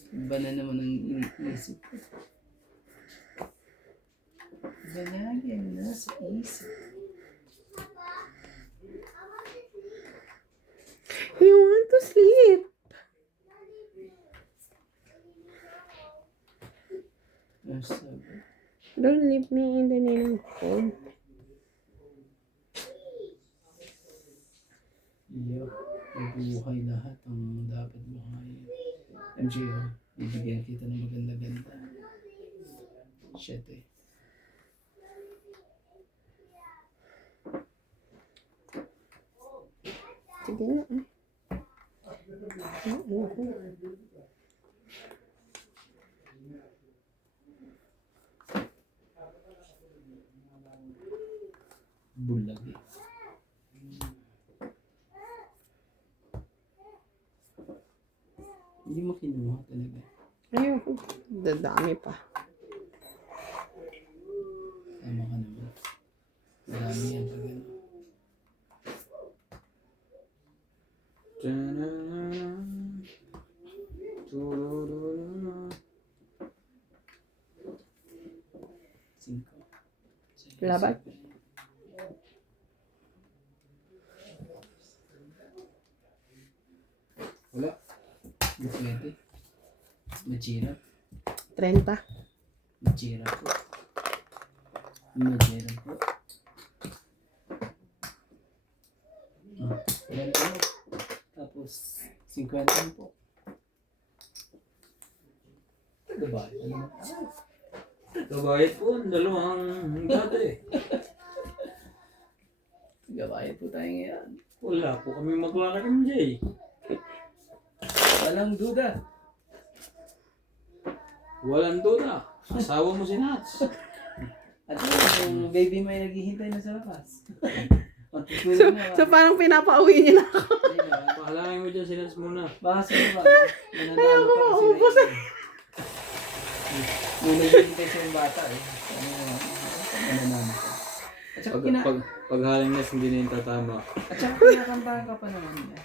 Iba na naman ang iniisip ko. Iba na yan nasa isip. You want to sleep. Ang sabi. Don't leave me in the name of God. Iyo, mabuhay lahat ang dapat buhayin. MJO, bibigyan kita ng maganda-ganda. Shit eh. Sige na. Bulag eh. Hindi mo kinuha talaga. Ayoko. Dadami pa. Tama ka naman. Marami yan pag ano. Ta-da-da-da. Tu-du-du-du-du. 5. Laban? Wala. Hindi pwede. Machira. 30. Machira po. Machira po. Yan po. Tapos 50 po. Tagabayad. Ano? Kabayad po, dalawang dati. Tagabayad po tayo ngayon. Wala po kami magawa kay MJ. Walang duda. Walang doon. Asawa mo si Nats. At yung baby may naghihintay na sa labas. At So, so parang pinapauwi niya na ako. Pahalangin mo dyan si Nats muna. baka sino ba? Mananalo pa kasi ubos na yun. May naghihintay sa yung bata eh. Mananalo pa. At saka Paghaling Nats hindi na yung tatama. At saka kinakanta ka pa naman niya.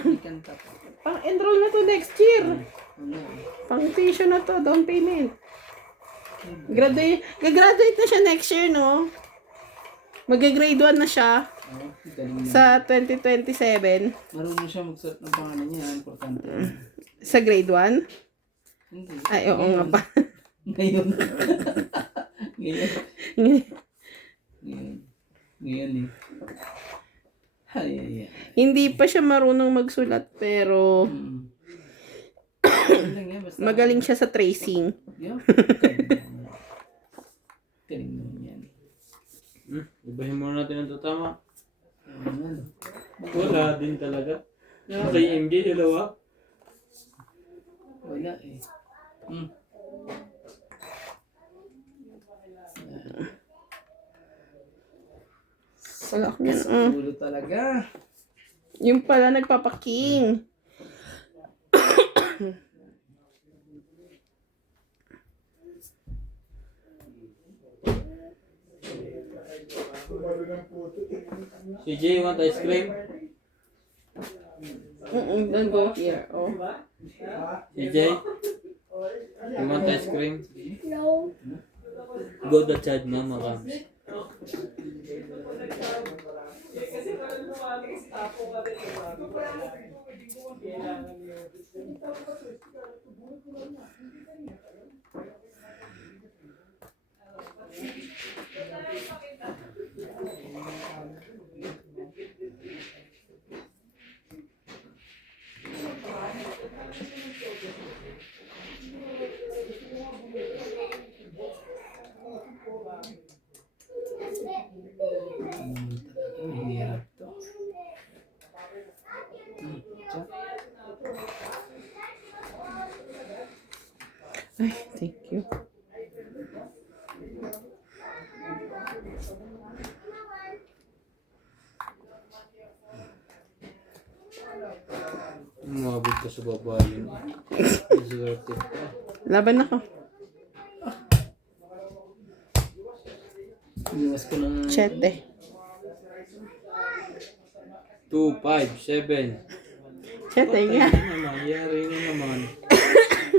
Hindi kanta pa. Pang-enroll na to next year. Ano? Pang-tuition na to, down payment. Gagraduate na siya next year, no? Mag-grade 1 na siya Oh, galing na. sa 2027. Marunong siya magsuot ng pangalan niya. Importante. Sa grade 1? Hindi. Ay, oo nga pa. Ngayon. Ngayon. Ngayon eh. Ay. Hindi pa siya marunong magsulat, pero Galing yan, basta. magaling siya sa tracing. Yeah. Galing naman yan. Ibahin muna natin ang tatama. Ano? Wala din talaga. Kay MJ, dalawa. Wala eh. Wala ko yan. Ulo talaga. Yung pala nagpapaking. CJ, you want ice cream? Don't go here. Oh. CJ? You want ice cream? No. Go the child, mama comes. Hirap to. Ay, thank you. Umabot ka sa babae yun. Swerte ka. Laban ako. Iwas ko ng... 7. 2, 5, 7. 7 nga. Nangyari na naman.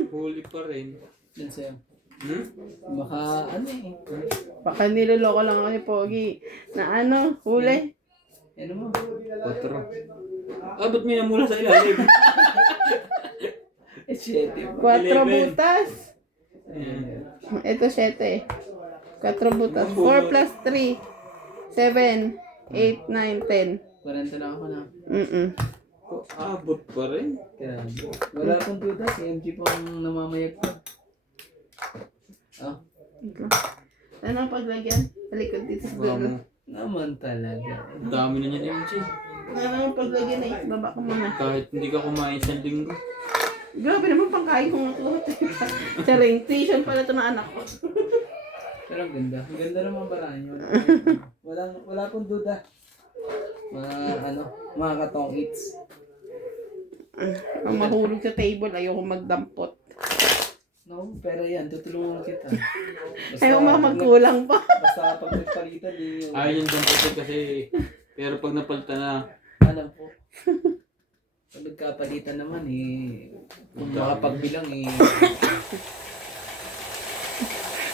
Huli pa rin. Yan sa'yo. Baka ano eh. Baka niloloko lang ako ni Pogi. Na ano, huli. Ano mo? 4. Ah, ba't may namula sa ilalim? 7. 4 11. butas. Ayan. Ito 7. 4 butas. 4 plus 3. 7. 8, 9, 10. 40 na ako na. Oh, abot pa rin. Kaya, wala akong duda. Si MG po ang namamayag ko. Oh, Ano ang paglagyan? Talikod dito sa Baka dulo. mo. naman talaga. Dami na niyan, MJ. Nga naman paglagyan na baba ko muna. Kahit hindi ka kumain isang linggo. Grabe naman pangkain ko nga lahat. Charing, tuition pala ito ng anak ko. Pero ang ganda. Ang ganda naman paraan yun. Wala akong duda. Mga katong eats. Ang mahulog sa table, ayoko magdampot. No, pero yan, tutulungan kita. Ayaw magkulang pa. Basta pag nagpalitan, Ayaw yung dampot kasi. Pero pag napalitan na, alam ko. Pag nagkapalitan naman kung makapagbilang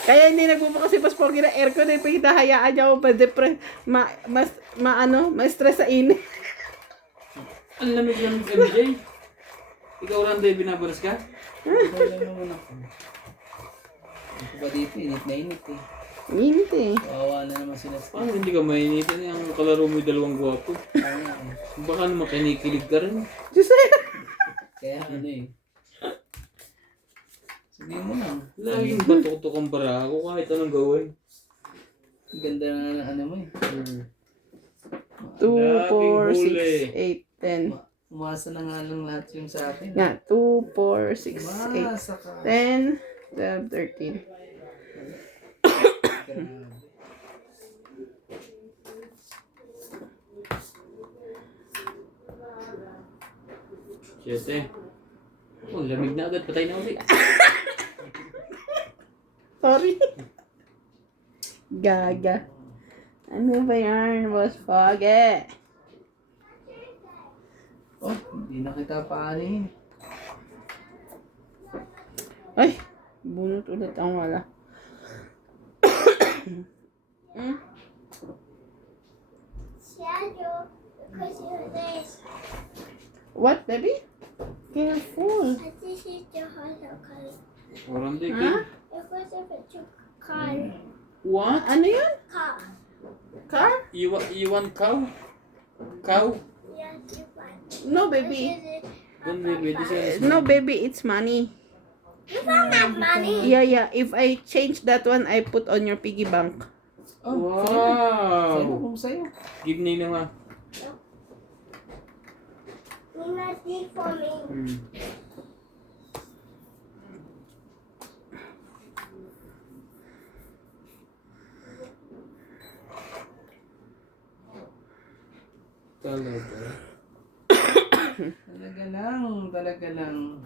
Kaya hindi nagbubukas si Paspogi na aircon eh, pag hayaan niya ako ma-depress, ma-stress sa init. ang lamig-lamig MJ. Ikaw lang din binabaras ka? wala naman ako. Ako ba dito, init na init eh. Init eh. Kawawa na naman sila sa Paano hindi ka mainitin? Ang kalaro mo yung dalawang gwapo. Baka naman kinikilig ka rin. Diyos ay, Kaya sabihin mo lang. Laging batok-tok ang bara ako kahit anong gawin. Ang ganda na mo eh. 2, 4, 6, 8, 10. Umasa na nga lang lahat yung sa akin. Nga, 2, 4, 6, Umasa ka. 8, 10, 12, 13. Grabe. Siyete. Oh, lamig na agad. Patay na ulit. Sorry. Gaga. Ano ba yan, Boss Foggy? Oh, hindi na kita paanin. Ay, bunot ulit ang wala. Shadow, because of this. What, baby? Careful. This is the hollow color. Orang di Ha? Because of the car. What? Ano yun? Car. Car? You want cow? Cow? Yes, you want. No, baby. Don't baby. This is No, baby, it's money. You found that money. Yeah. If I change that one, I put on your piggy bank. Oh, sa'yo. Wow! Kung sa'yo. Give Nina nga. You not need for me. Talaga. Talaga lang.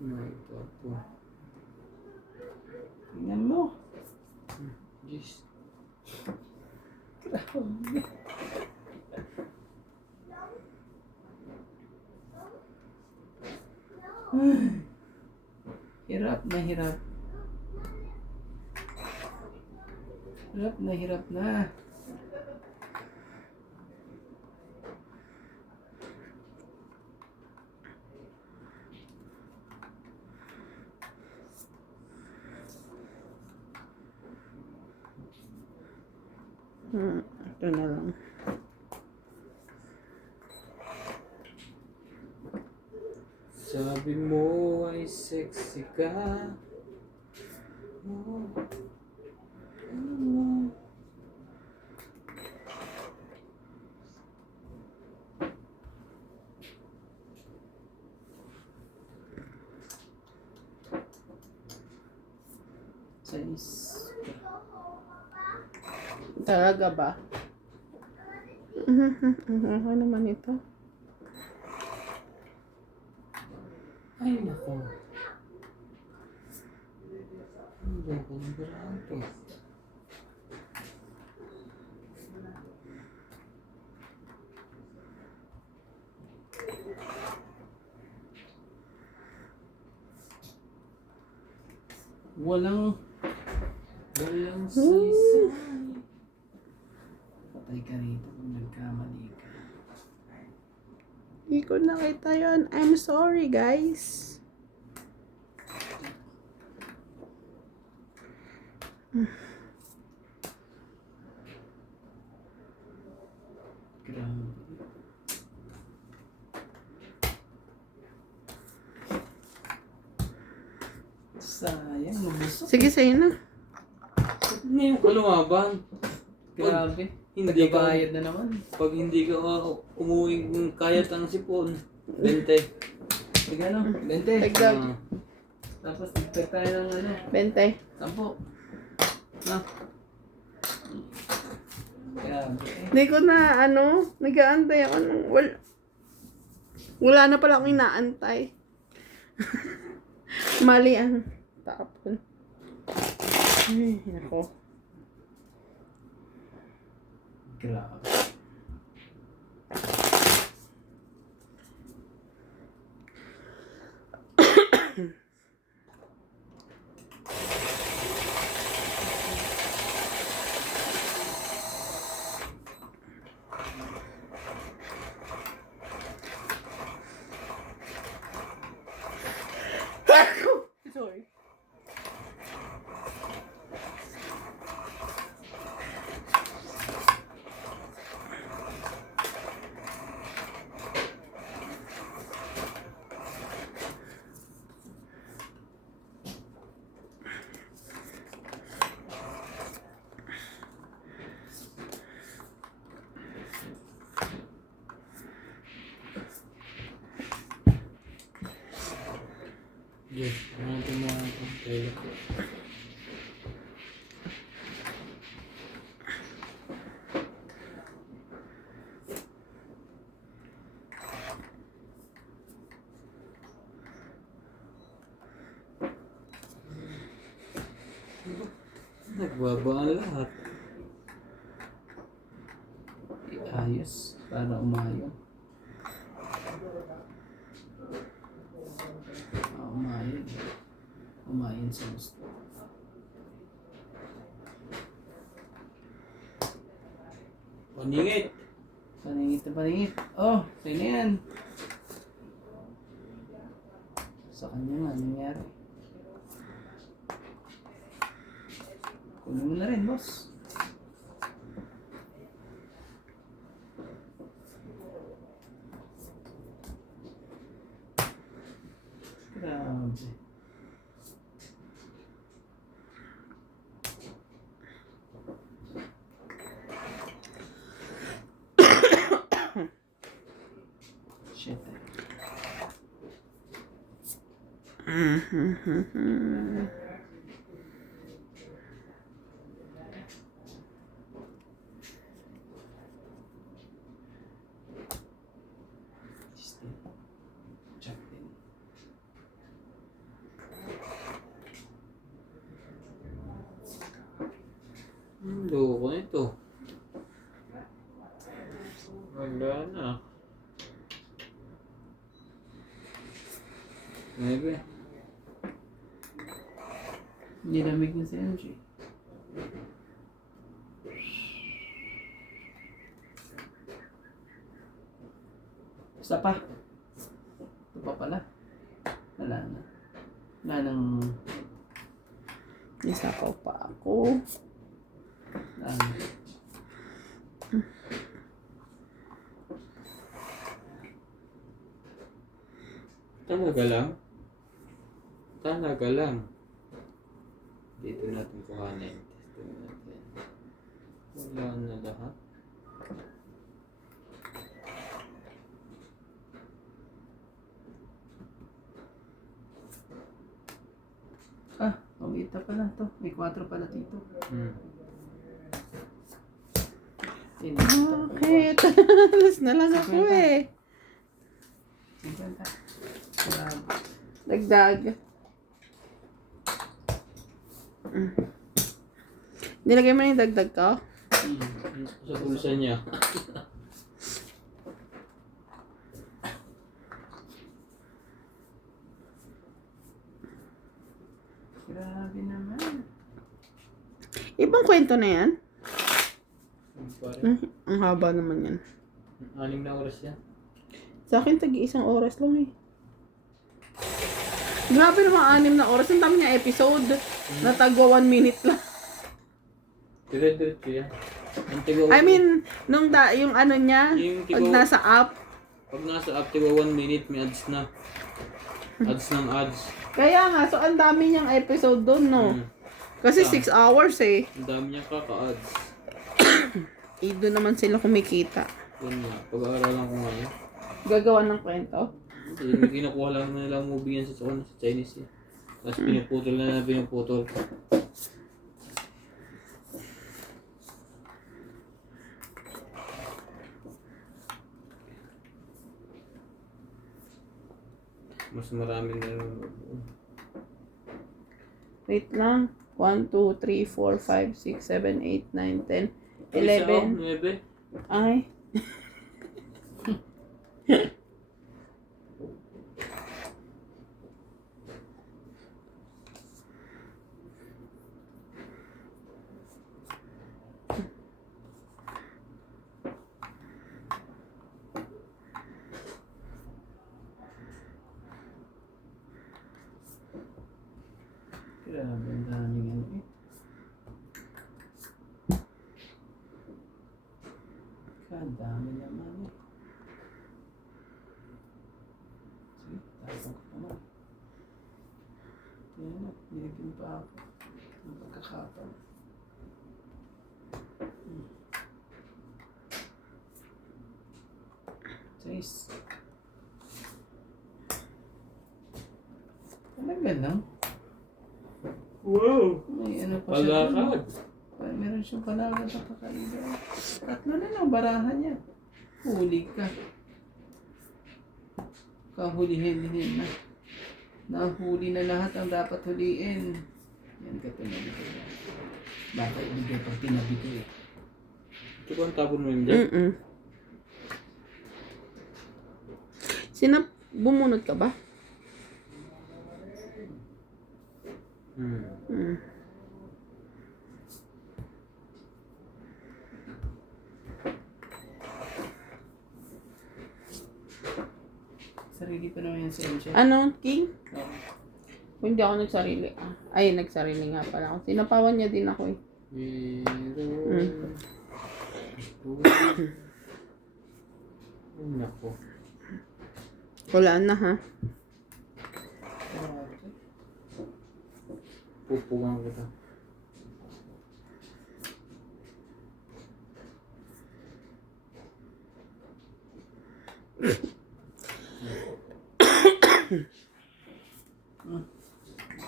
My God. Tingnan mo. Jeez. Hirap na hirap. Hirap na. Ito na lang. Sabi mo ay sexy ka. Oh. Size. Talaga ba? Okay naman ito. Ay, nako. Ang ganda ng baraan to. Walang saysay. patay ka rito kung nagkamali ka. Hindi ko nakita yun. I'm sorry, guys. Grabe. Sayang, nabusok. Sige, sa'yo na. Hindi yung kalumaban. Grabe. Hindi ka, Nagbabayad na naman. pag hindi ka umuwi ng kayat ang sipon. 20. Sige ano, 20. Dagdag. Ah, Tapos nagtag tayo ng ano, 20. 10. Na. Grabe. Hindi ko na, nag-aantay ako ng, wala na pala akong inaantay. Mali ang tapon. Ay, nako. Grabe. Sorry. Yes, natin mga tayo. Nagbaba ang lahat. Ayos. Para umayon. Umayon. Umayon sa gusto. Paningit. Paningit na paningit. Oh, sa'yo na yan. Sa kanya nga, nangyari. Kunin mo na rin, boss. Grabe. Shit. Check din. Loko nito. Wala na. Maybe. Nilamig na si MJ. Isa pa. Ito pa pala. Wala na. Wala nang... Isapaw pa ako. Wala na. Talaga lang? Talaga lang. Dito natin kuhanin. Testing natin. Wala na lahat. Ah, pamita pala to. May 4 pala dito. Bakit? Alas na lang ako eh. 50. Grabe. Dagdag. Nilagay mo na yung dagdag ko? Sa bulsa niya. Grabe naman. Ibang kwento na yan? Parang Ang haba naman yan. 6 na oras yan. Sa akin, tagi-1 oras lang eh. Grabe naman 6 na oras. Ang dami niya episode. Natagwa 1 minute lang. Dire-diretso yan. Ang tigo, I mean, yung ano niya, Yung pag tigo- nasa app, pag nasa up, tigo 1 minute, may ads na. Ads ng ads. Kaya nga, so ang dami niyang episode doon, no? Mm. Kasi 6 hours eh. Ang dami niyang kaka-ads. Doon naman sila kumikita. Yan nga. Pag-aaralan ko nga yun. Gagawa ng kwento. Kinukuha lang na nilang movie yan sa Chinese eh. Tapos pinuputol na pinuputol. Mas marami na yung... Wait lang. 1, 2, 3, 4, 5, 6, 7, 8, 9, 10, 11. 9. Ay. Grabe, ang daming ano eh. Ang dami naman eh. Sige, tapos ko naman. Yan na, binigyan pa ako ng pagkakataon. Size. Talaga lang. Wow! May ano pa siya. Palakad! Meron siyang palakad na kakaiba. Tatlo na lang barahan niya. Huli ka. Kahulihin na. Nahuli na lahat ang dapat huliin. Yan ka tinabi ko yan. Baka ibigay pag tinabi ko eh. Ito ba ang tapon mo yun dyan? Bumunot ka ba? Hmm. Sarili pa naman yan si MJ. Ano, King? Oo. Hindi ako nagsarili. Ay, nagsarili nga pala ako. Sinapawan niya din ako eh. Meron. Ay, nako. Wala na ha. Pupugang kita.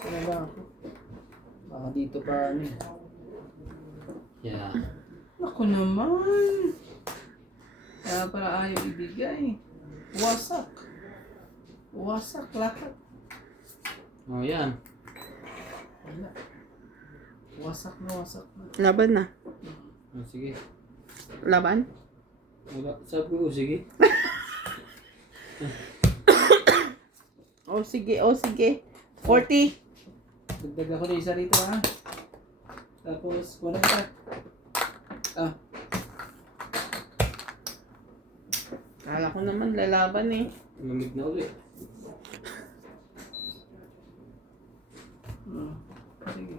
Talaga ako. Baka dito pa ano eh. Yeah. Ako naman. Kaya pala ayaw ibigay. Wasak. Wasak lahat. Oh, yan. Wala. Wasak na. Laban na. Oh, sige. Laban? Wala. Sabi ko, sige. Oh, sige. 40. Dagdag ako na isa rito ha. Tapos 40. Ah. Kala ko naman lalaban eh. Lamig na ulit. Sige.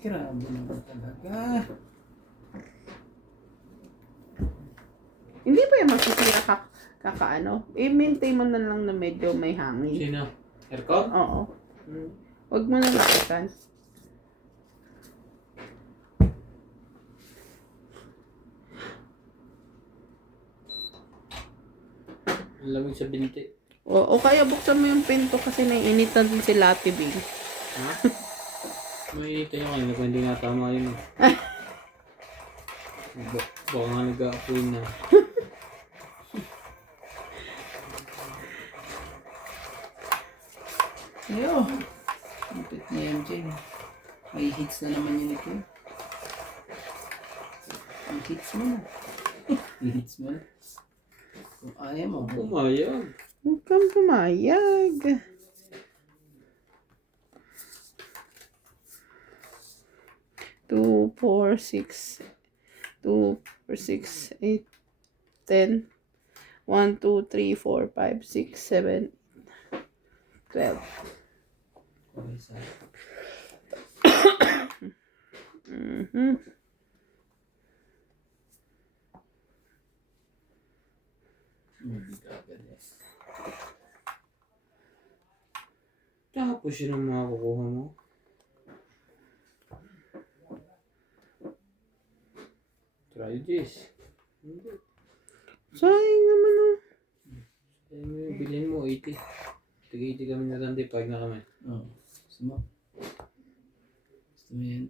Grabe naman talaga. Hindi ba yung masisira kakaano? I-maintain mo na lang na medyo may hangin. Sino? Aircon? Oo. Huwag mo na lakitan. Ang lamig sa binti. O kaya buksan mo yung pinto kasi naiinitan din si Lati Bing. Ha? May inita yung kanina kung hindi natama yun. Baka nga nag-a-apoy na. Ayo. Lupit ni MJ. May hits na naman yun ito. May hits mo na. May hits mo na. Kung ayaw mo. Pumayag. Huwag kang pumayag. Two, 4, 6, 2, 4, 6, 8, 10, 1, 2, 3, 4, 5, 6, 7, 12. Okay, sa Mm-hmm. Hindi ka agad eh. Tapos yun ang makakukuha mo. Try this. Hindi. Sayang naman oh. Bilhin mo 80. Tiga-80 kami na 75 na kami. Oo. Gusto mo? Gusto mo yan?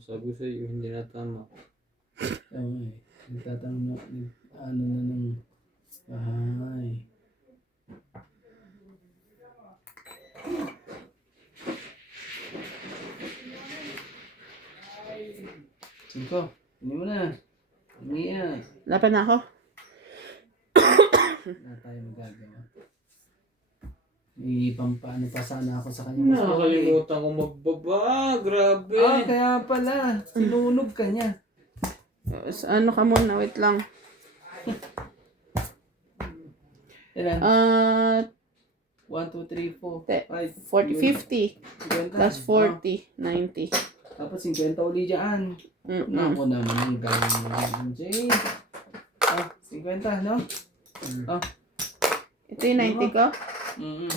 Sabi ko sa'yo, hindi na tama. Tama eh. Nagtatanong na, ano na ng bahay. Cinco, hindi mo na. Hindi yan. Lapan na ako. Wala tayo magagawa. Paano pa sana ako sa kanya. Nakakalimutan ko magbaba. Grabe. Ah, kaya pala. Sinunog ka niya. Ano ka muna, wait lang. Ilan? 1, 2, 3, 4, 40, 50. 5. Plus 40, 90. Tapos 50 uli dyan. Ako naman ang galing Jay. Ah, 50, no? Ah. Ito yung 90 ko. Mm-mm.